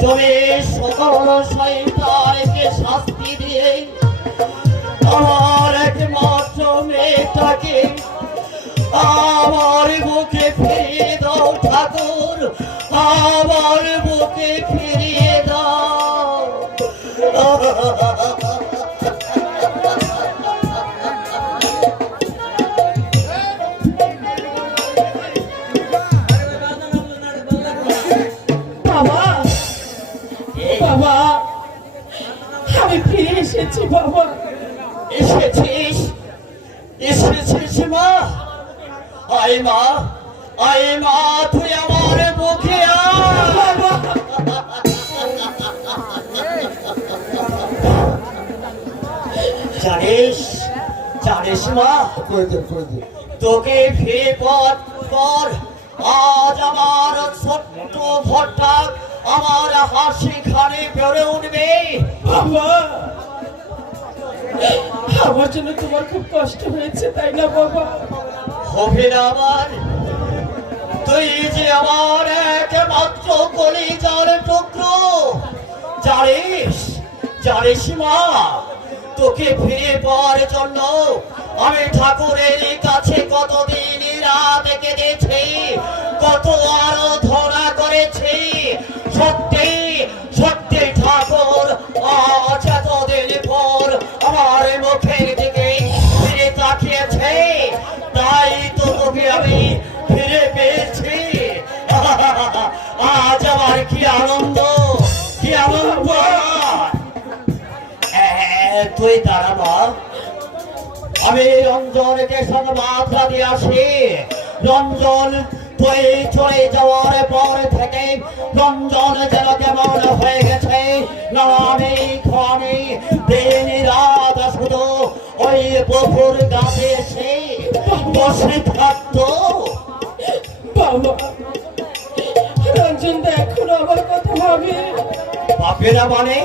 তুমি সকল শয়তানকে শাস্তি দিয়ে আমার একমাত্র মেয়েটাকে আমার বুকে ফিরিয়ে দাও ঠাকুর, আমার বুকে ফিরিয়ে দাও। এসেছি বাবা এসেছিস? এসেছিস মা? আয় মা আয় মা, তুই আমার বাবা জানিস জানিস মা, তোকে ফিরে পর পর আজ আমার ছোট্ট ভট্টা আমার হাসি খানে বেড়ে উঠবে। বাবা আমার জন্য তোমার খুব কষ্ট হয়েছে, তাই না বাবা? হবে না আমার, তুই যে আমার একমাত্র কলিজার টুকরো, জানিস জানিস মা, তোকে ফিরে পাওয়ার জন্য আমি ঠাকুরের কাছে কতদিন রাত কেঁদেছি, কত আরাধনা করেছি। সত্যি সত্যি তুই দাঁড়াবা আমি রঞ্জনকে সংবাদটা দিয়ে আসি রঞ্জন তুই চলে যাওয়ার পর থেকে রঞ্জন যেন কেমন হয়ে গেছে দিন রাত শুধু ওই পুকুর এসে বসে থাকতো। বাবা রঞ্জন এখনও আমার কথা ভাবে। বাপেরা মানে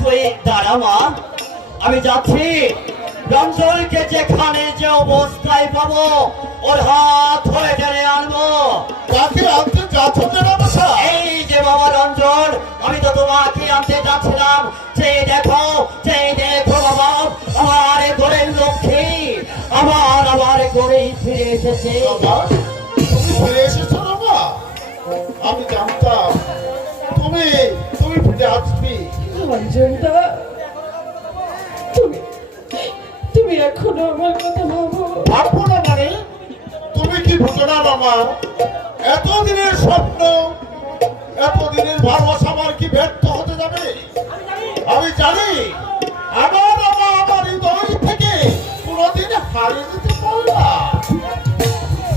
তুই দাঁড়া মা। আমি যাচ্ছি। রঞ্জনকে যেখানে যে অবস্থায় পাবো ওর হাত ধরে টেনে আনব। কাকে আনতে যাচ্ছেন এই যে বাবা রঞ্জন আমি তো তোমাকে আনতে যাচ্ছিলাম। সেই দেখো সেই দেখো বাবা আমার ঘরের লক্ষ্মী আমার আমার ঘরেই ফিরে এসেছে। তুমি ফিরে এসেছ বাবা? আমি জানতাম তুমি তুমি ফিরে আসবি। রঞ্জন এখনও আমার কথা ভাবো। ভাববো না মানে তুমি কি বুঝো না বাবা? এতদিনের স্বপ্ন এতদিনের ভালোবাসা আমার কি ব্যর্থ হতে যাবে? আমি জানি আমার বাবা আমার হৃদয় থেকে কোনোদিন হারিয়ে দিতে পারবে না।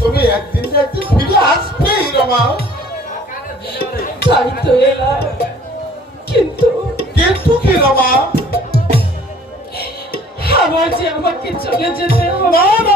তুমি একদিন একদিন ফিরে আসবেই রমা তাই তো এলাম। কিন্তু কিন্তু কি রমা আমার যে আমাকে চলে যেতে হবে।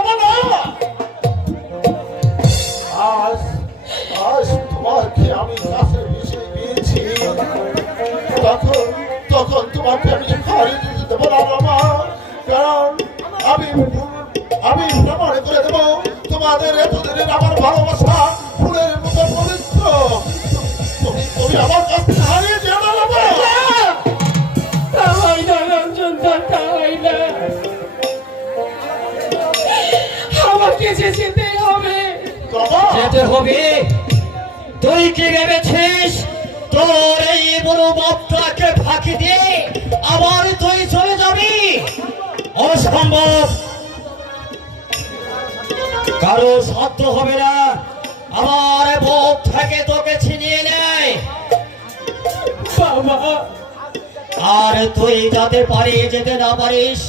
যাতে যেতে না পারিস,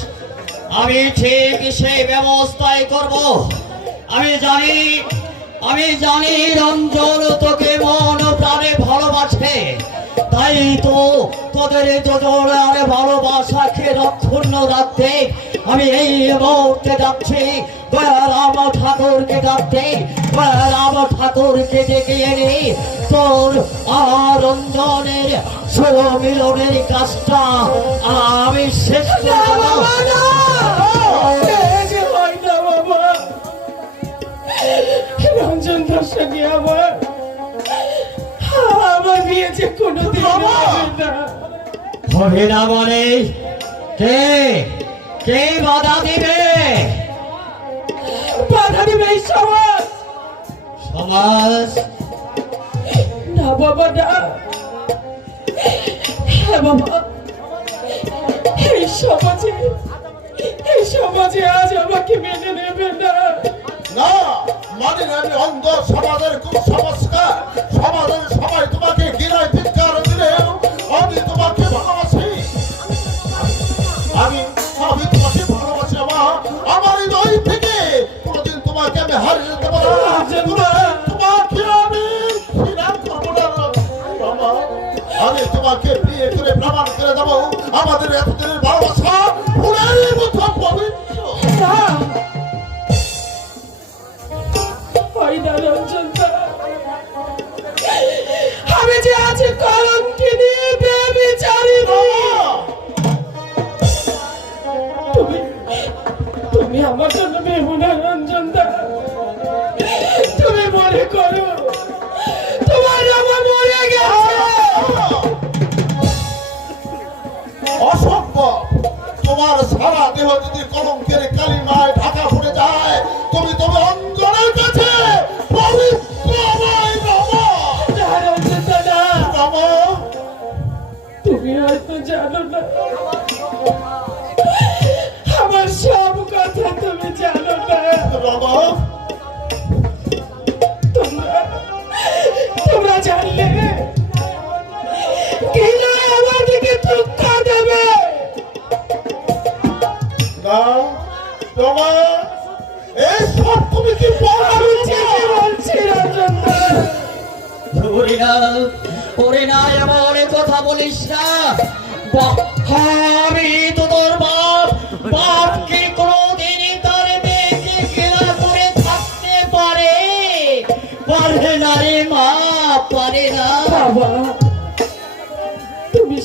আমি ঠিক সেই ব্যবস্থাই করব। আমি জানি আমি জানি রঞ্জন তোকে মন প্রাণে ভালোবাসে। তাই তো তোদের দুজনের ভালোবাসাকে রক্ষণ রাখতে আমি এই মুহূর্তে যাচ্ছি রাম ঠাকুরকে ডাকতে রাম ঠাকুরকে ডেকে এনে তোর আরঞ্জনের রঞ্জনের সুমিলনের কাজটা আমি শেষ। রঞ্জন দার সঙ্গে আমার আমার বিয়ে যে কোনোদিন হবে না। হবে কে? কে বাধা দিবে? বাধা দিবে সমাজ। সমাজ? না বাবা না। হ্যাঁ বাবা। এই সমাজে এই সমাজে আজ আমাকে মেনে নেবে না। না! মানে আমি অন্ধ সমাজের কুসংস্কার। সমাজের সবাই তোমাকে গিরায় ধিক্কার দিলেও আমি তোমাকে ভালোবাসি। আমি আমি তোমাকে ভালোবাসি মা। আমার হৃদয় থেকে কোনোদিন তোমাকে আমি হারিয়ে পারব না। তোমাকে আমি না। আমি তোমাকে বিয়ে করে প্রমাণ করে দেবো। আমাদের এতদিনের ভালোবাসা তুমি আমার জন্য ভেবো রঞ্জন দা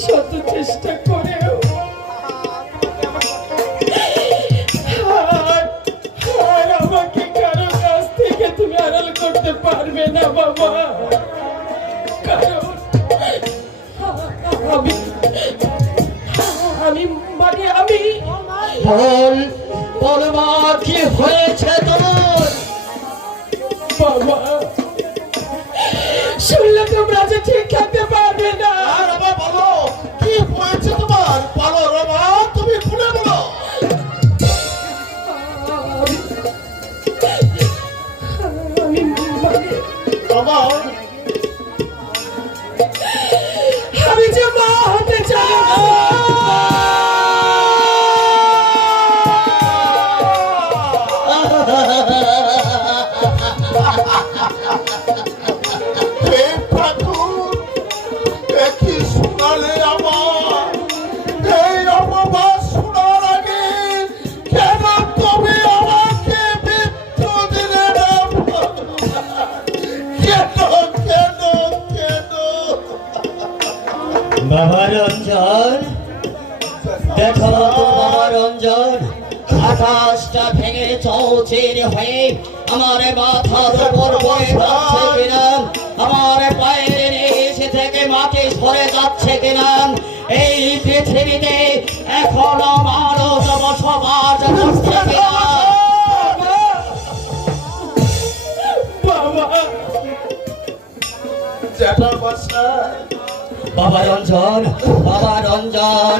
শত চেষ্টা করেও। আমাকে কারও কাছ থেকে তুমি আড়াল করতে পারবে না বাবা। কারণ আমি আমি মানে আমি বল বল মা কি হয়েছে তোর বাবা। শুনলে তোমরা যে ঠিক চৌচির হয়ে আমার মাথার উপর পড়ে যাচ্ছে কিনা? আমার পায়ের নিচে থেকে মাটি সরে যাচ্ছে কিনা? এই পৃথিবীতে এখন আমার বসবাস করছে কিনা? বাবা রঞ্জন বাবা রঞ্জন।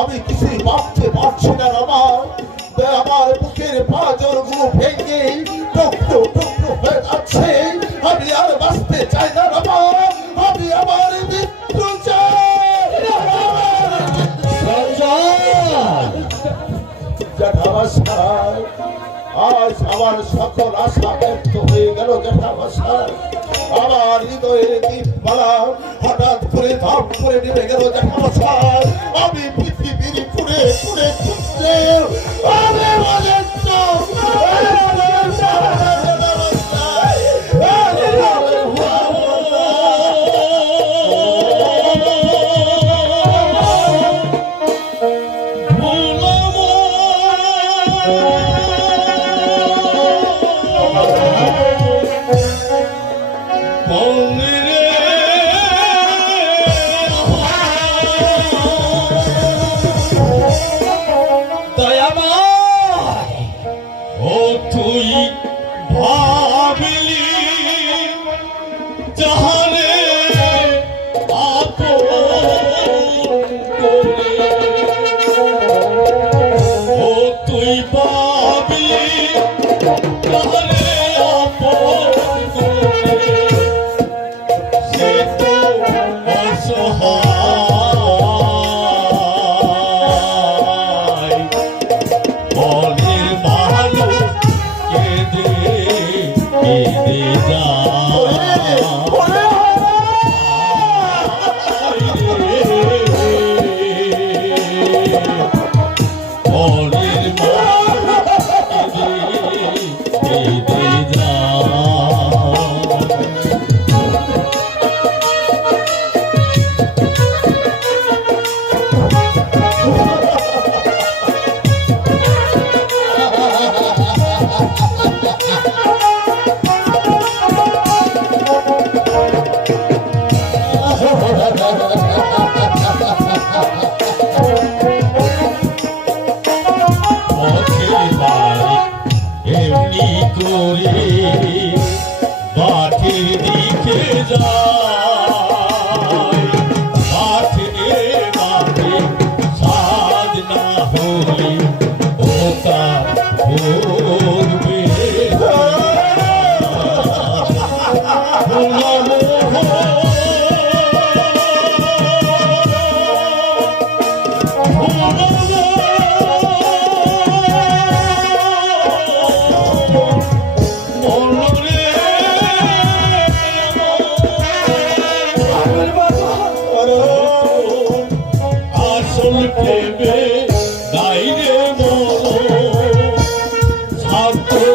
আমি কিছুই ভাবতে পারছি না রামা আমার বুকের পাঁচরগুলো ভেঙে টুকরো টুকরো হয়ে যাচ্ছে আমি আর বাঁচতে চাই না রামা আমি আমার মৃত্যু আজ আমার সকল আশা ব্যক্ত হয়ে গেল জ্যাঠামশাই আমার হৃদয়ের দীপমালা হঠাৎ করে ধাপ করে নেমে গেল জ্যাঠামশাই আমি পৃথিবীর পুরে পুরে খুঁজতে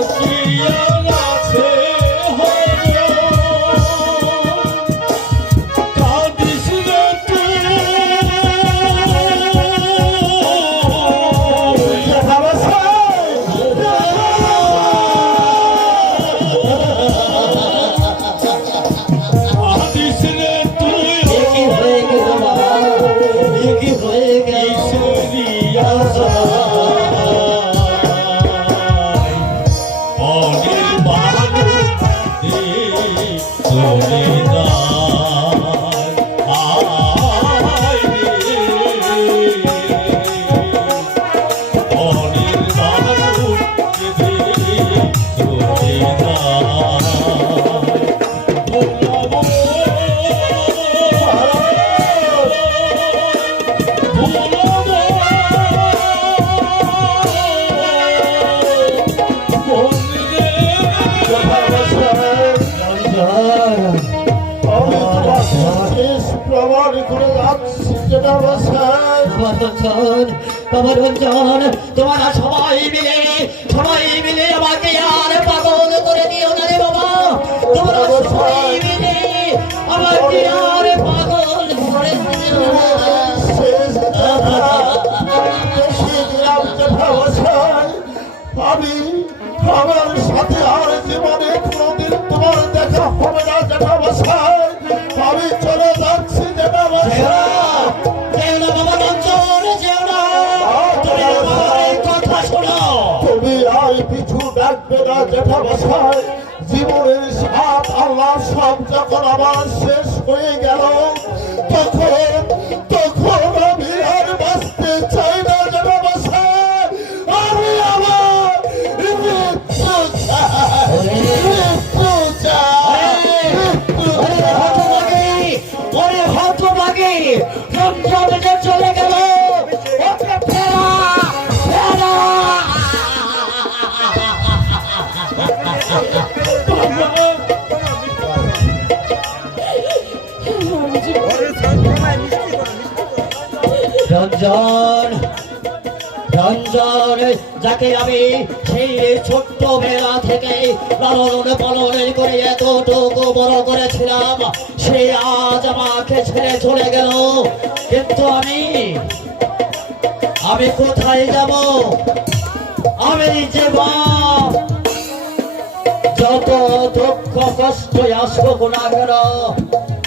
Thank you. বছর তোমার রঞ্জন তোমরা সবাই মিলে সবাই মিলে আমাকে আর পাগল করে দিও না রে বাবা। তোমরা সবাই মিলে আমাকে আর পাগল করে দিও না। আমি আমার সাথে আর জীবনে কোনোদিন তোমার দেখা হবে না যেটা বসায় আমি চলে যাচ্ছি যেটা বসায় ডাকবে না যেটা বসায় জীবনের সাত আল্লাহ সব যখন আমার শেষ হয়ে গেল তখন রঞ্জন রঞ্জন, যাকে আমি সেই ছোট্ট বেলা থেকে লালন পালন করে এতটুকু বড় করেছিলাম, সে আজ আমাকে ছেড়ে চলে গেল। কিন্তু আমি আমি কোথায় যাব? আমি যে যত দুঃখ কষ্ট আসব না কেন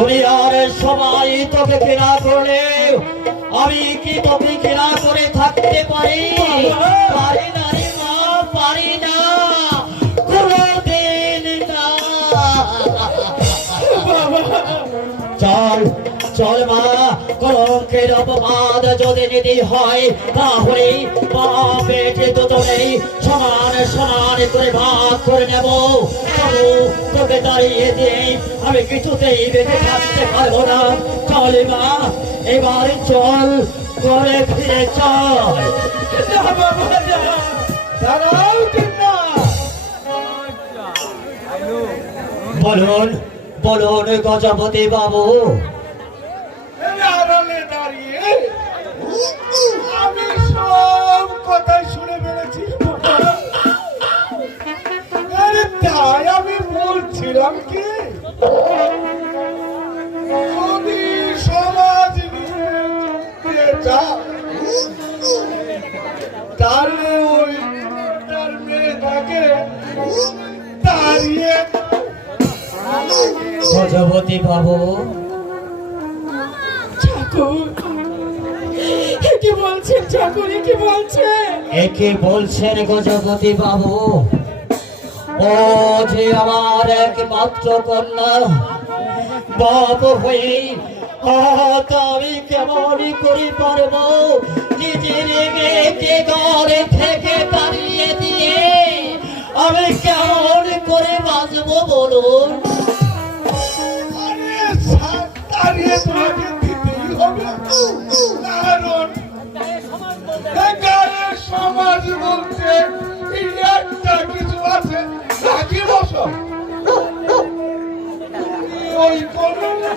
দুনিয়ার সবাই তোকে ঘৃণা করলে, আমি কি তোকে ঘৃণা করে থাকতে পারি? না চল চল মা যদি নিতে হয় তাহলে মা বেটে দুজনেই সমান সমান করে ভাগ করে নেব। তোকে দাঁড়িয়ে দিয়ে আমি কিছুতেই বেঁচে থাকতে পারব না। চল মা এবার চল করে ফিরে চল। বলুন বলুন গজপতি বাবু। দাঁড়িয়ে আমি সব কথাই তাই আমি বলছিলাম কি? যদি সমাজ নিয়ে যা তাহলে ওই তার মেয়েটাকে দাঁড়িয়ে গজপতি বাবু। ঠাকুর কি বলছেন ঠাকুর এ কি বলছেন? একে বলছেন গজপতি বাবু? ও যে আমার একমাত্র কন্যা। বাবু হয়ে আমি কেমনই করে পারব? নিজের মেয়েকে ঘরে থেকে তাড়িয়ে দিয়ে আমি কেমন করে বাঁচবো বলুন? সমাজ বলতে কিছু আছে।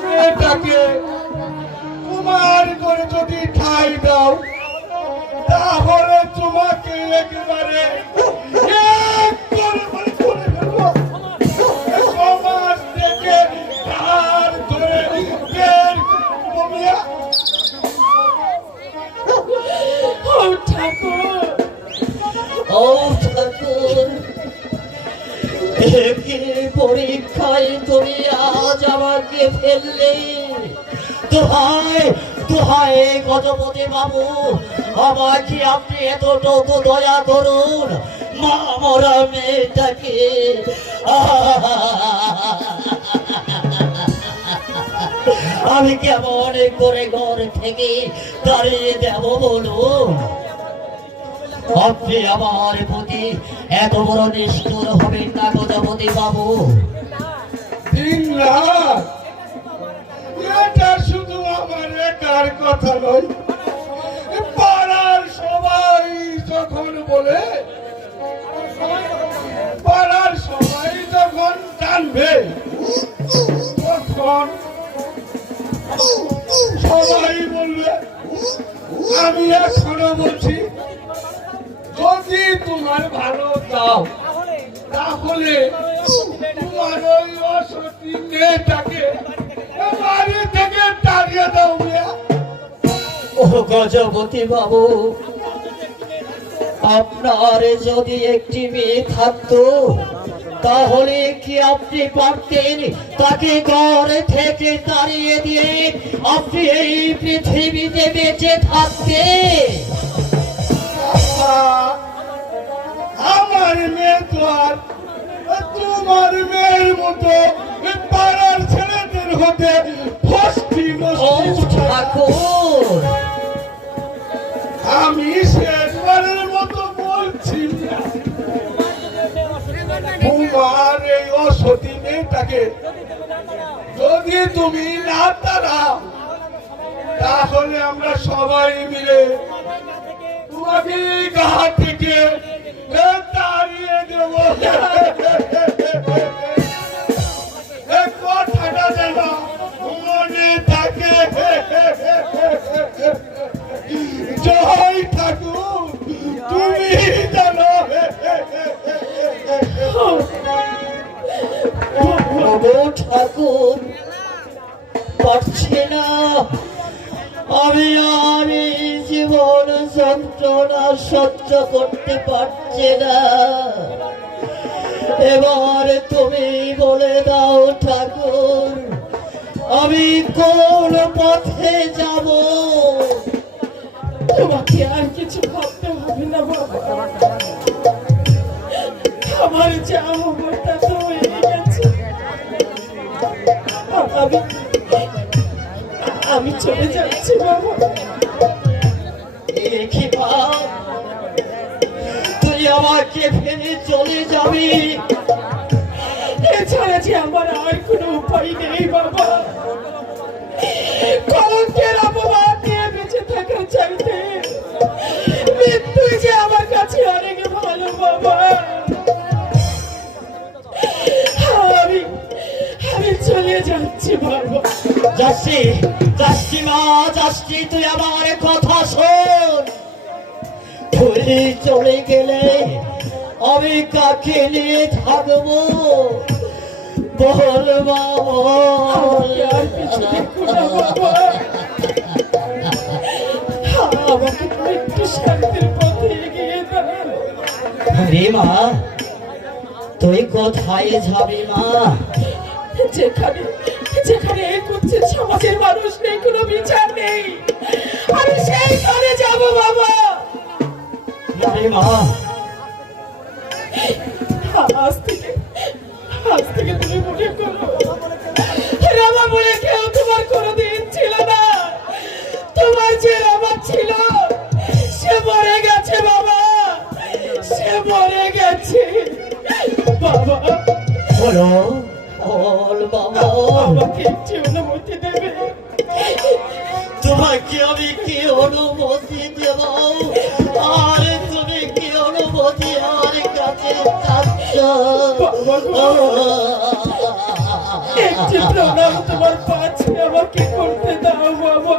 মেয়েটাকে কুমার করে যদি ঠাই দাও তাহলে তোমাকে একেবারে এক দোহায় গজপতি বাবু আমাকে আপনি এতটুকু দয়া করুন? মা মেয়েটাকে। আমি কেমন করে ঘর থেকে দাঁড়িয়ে দেব বলুন? আপনি আমার প্রতি এত বড় নিষ্ঠুর হবেন না গজপতি বাবু। এটা শুধু আমার একার কথা নয়। পাড়ার সবাই যখন বলে, পাড়ার সবাই যখন জানবে তখন সবাই বলবে, আমি এখনও বলছি, যদি তোমার ভালো দাও তাহলে তোমার ওই অসতী মেয়েটাকে তাড়িয়ে দাও ও গজপতি বাবু আপনার যদি একটি মেয়ে থাকতো তাহলে কি আপনি পারতেন? তাকে ঘর থেকে তাড়িয়ে দিয়ে আপনি এই পৃথিবীতে বেঁচে থাকতে আমার মেয়ে তো আর তোমার মেয়ের মতো পাড়ার ছেলেদের হতে ফষ্টি ঠাকুর। আমি শেষবারের মতো বলছি তোমার এই অসতী মেয়েটাকে যদি তুমি না তাড়াও তাহলে আমরা সবাই মিলে তোমাকে গা থেকে তাড়িয়ে দেব। জয় ঠাকুর, তুমি জানো। ঠাকুর পারছি না। আমি আর জীবন যন্ত্রণা সহ্য করতে পারছি না। এবার তুমি বলে দাও ঠাকুর, আমি কোন পথে যাব? তোমাকে আর কিছু ভাবতে হবে না, বাবা। আমার যা হবার তা গেছে আমি চলে যাচ্ছি, বাবা। তুই আমাকে ফেলে চলে যাবি। এছাড়া যে আমার আর কোনো উপায় নেই, বাবা। কলঙ্কের যে আমার কাছে অনেক ভালো বাবা। আমি আমি চলে যাচ্ছি বাবা। যাচ্ছি যাচ্ছি মা, যাচ্ছি, তুই আমার কথা শোন। তুই চলে গেলে আমি কাকে নিয়ে থাকব? বল মা। রে মা তুই কোথায় যাবি মা? যেখানে যেখানে এই কুচ্ছের সমাজের মানুষ নেই কোনো বিচার নেই। আমি সেইখানে যাব বাবা। রে মা তোমাকে আমি কি অনুমতি দেব আর তুমি কি অনুমতি আমার কাছে চাচ্ছ একটি প্রণাম তোমার পাচ্ছে আমাকে করতে দাও, বাবা।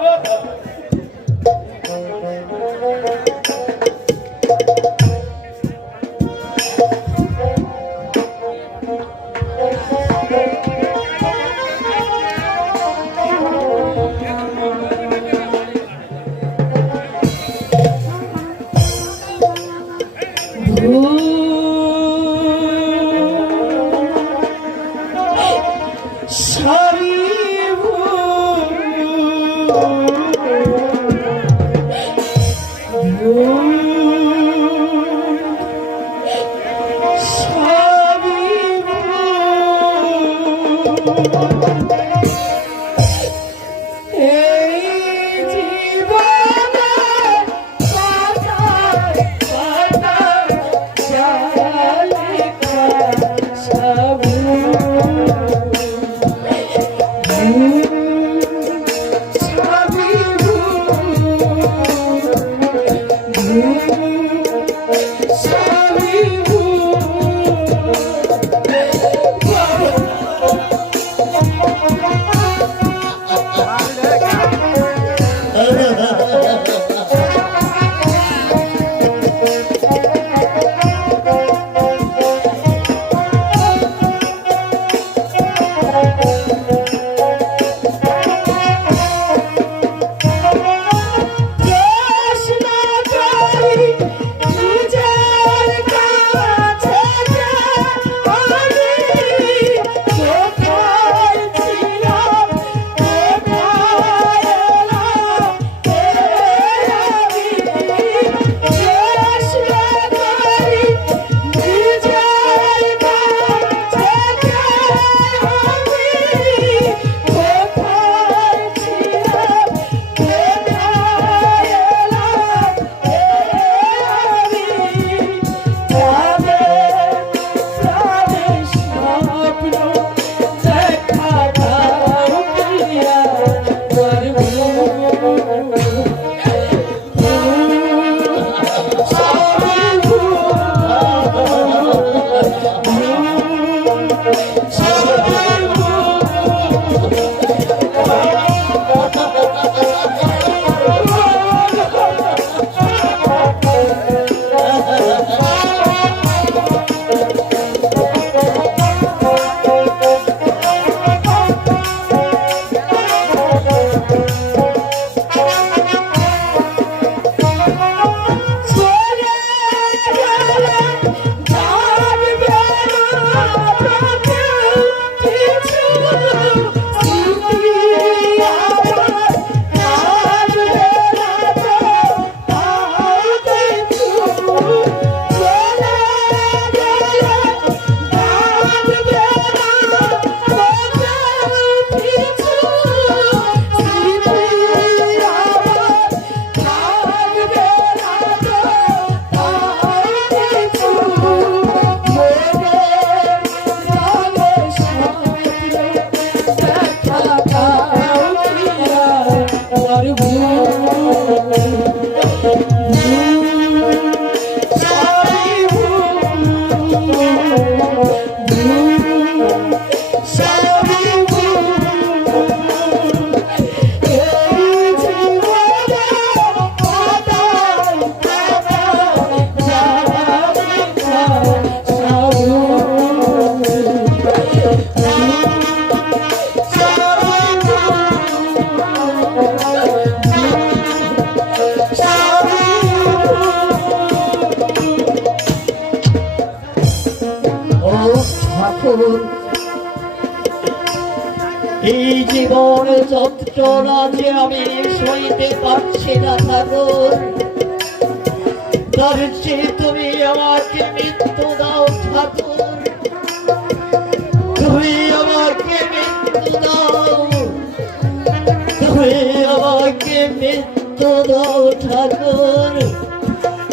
ঠাকুর,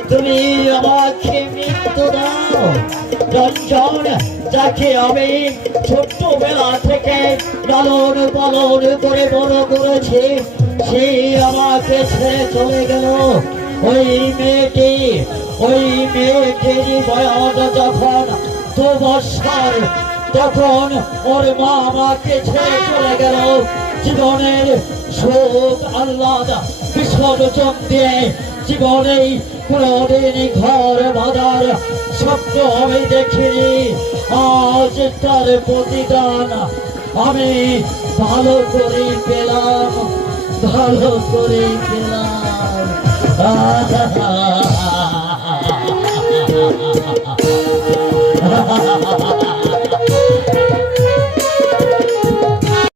তুমি আমাকে মৃত্যু দাও। রঞ্জন, যাকে আমি ছোট্টবেলা থেকে লালন পালন করে বড় করেছি, সে আমাকে ছেড়ে চলে গেল। ওই মেয়েটি, ওই মেয়েটির বয়স যখন দু বছর, তখন ওর মা আমাকে ছেড়ে চলে গেল। জীবনের সুখ আহ্লাদ বিসর্জন দিয়ে জীবনেই কোনদিন ঘর বাঁধার স্বপ্ন আমি দেখিনি। আজ তার প্রতিদান আমি ভালো করে পেলাম, ভালো করে পেলাম।